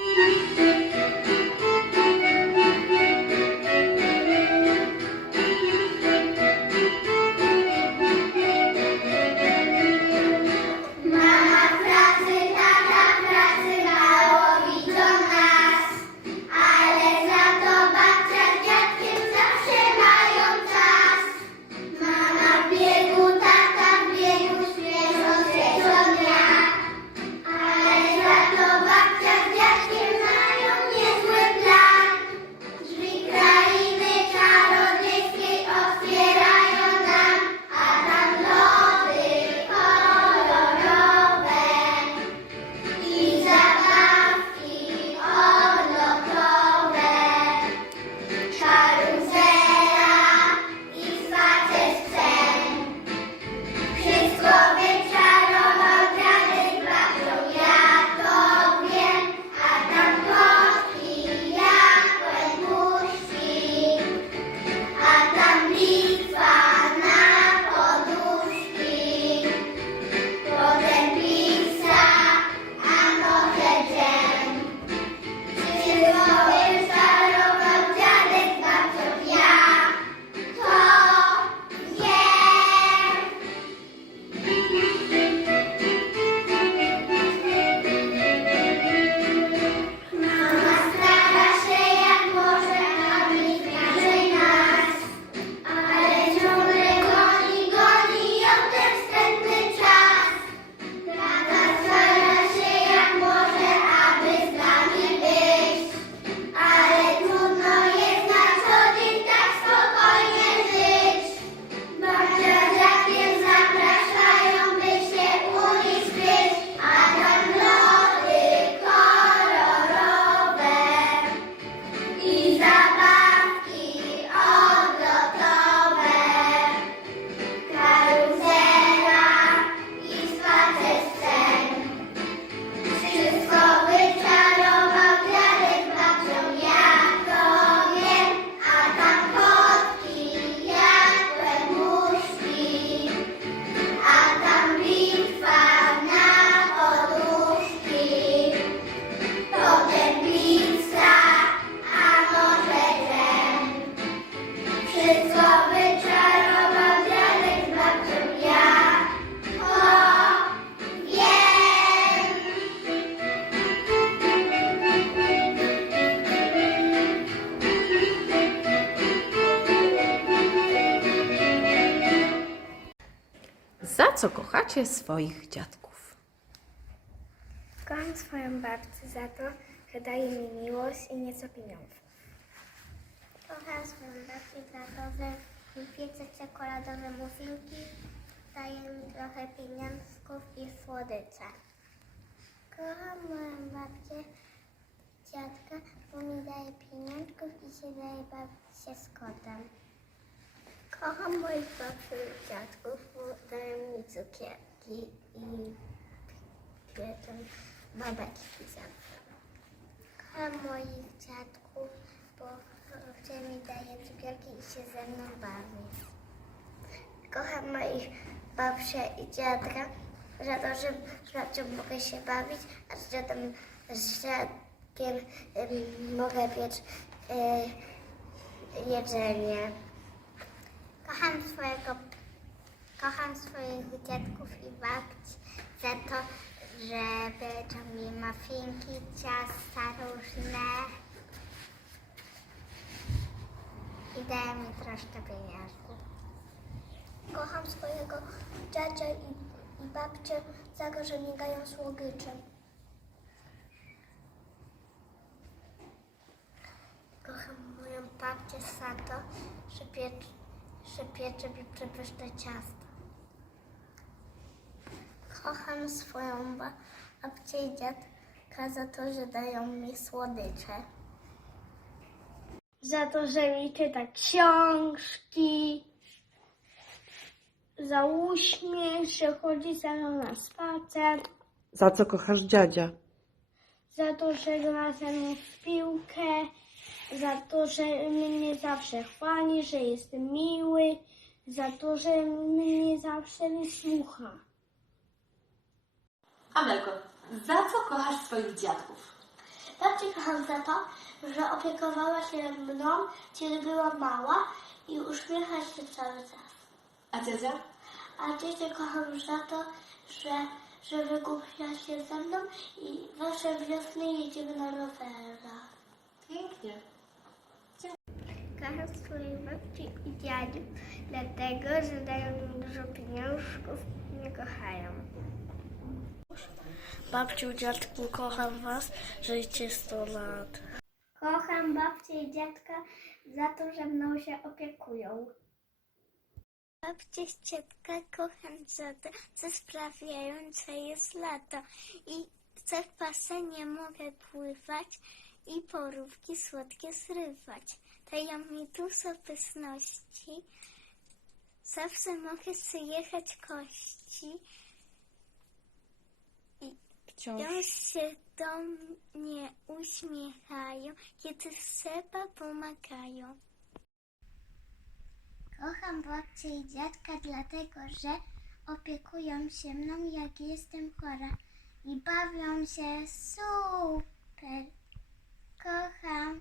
Ha ha. Za co kochacie swoich dziadków? Kocham swoją babcię za to, że daje mi miłość i nieco pieniądzów. Kocham swoją babcię za to, że mi piecze czekoladowe muffinki, daje mi trochę pieniążków i słodycze. Kocham moją babcię, dziadka, bo mi daje pieniążków i się daje bawić się z kotem. Kocham moich babci i dziadków, cukierki i pieczą babeczki zawsze. Kocham moich dziadków, bo babcia mi daje cukierki i się ze mną bawi. Kocham moich babcię i dziadka za to, że z babcią mogę się bawić, a z dziadem, z dziadkiem ym, mogę piec y, jedzenie. Kocham swojego, kocham swoich dziadków i babci za to, że pieczą mi mafinki, ciasta różne i dają mi troszkę pieniążków. Kocham swojego dziadzia i, i babcię za to, że mi dają. Kocham moją babcię za to, że, piecz, że piecze mi przepyszne ciasto. Kocham swoją ba- babcię i dziadka za to, że dają mi słodycze. Za to, że mi czyta książki, za uśmiech, że chodzi ze mną na spacer, Za co kochasz dziadzia? za to, że gra ze mną w piłkę, za to, że mnie zawsze chwali, że jestem miły, za to, że mnie zawsze wysłucha. Amelko, za co kochasz swoich dziadków? Babcię kocham za to, że opiekowała się mną, kiedy była mała i uśmiecha się cały czas. A Cezar? A ciocię kocham za to, że, że wygłupia się ze mną i wasze wiosny jedziemy na rowerach. Pięknie. Kocham swoich babci i dziadzi, dlatego, że dają mi dużo pieniążków i mnie kochają. Babciu, dziadku, kocham was, żyjcie 100 lat. Kocham babcię i dziadka za to, że mną się opiekują. Babcię i dziadka kocham za to, co sprawiają, że jest lato i co w basenie mogę pływać i porówki słodkie zrywać. Dają mi dużo pyszności. Zawsze mogę zjechać kości Wciąż Ją się do mnie uśmiechają, kiedy trzeba pomagają. Kocham babcię i dziadka dlatego, że opiekują się mną jak jestem chora i bawią się super. Kocham.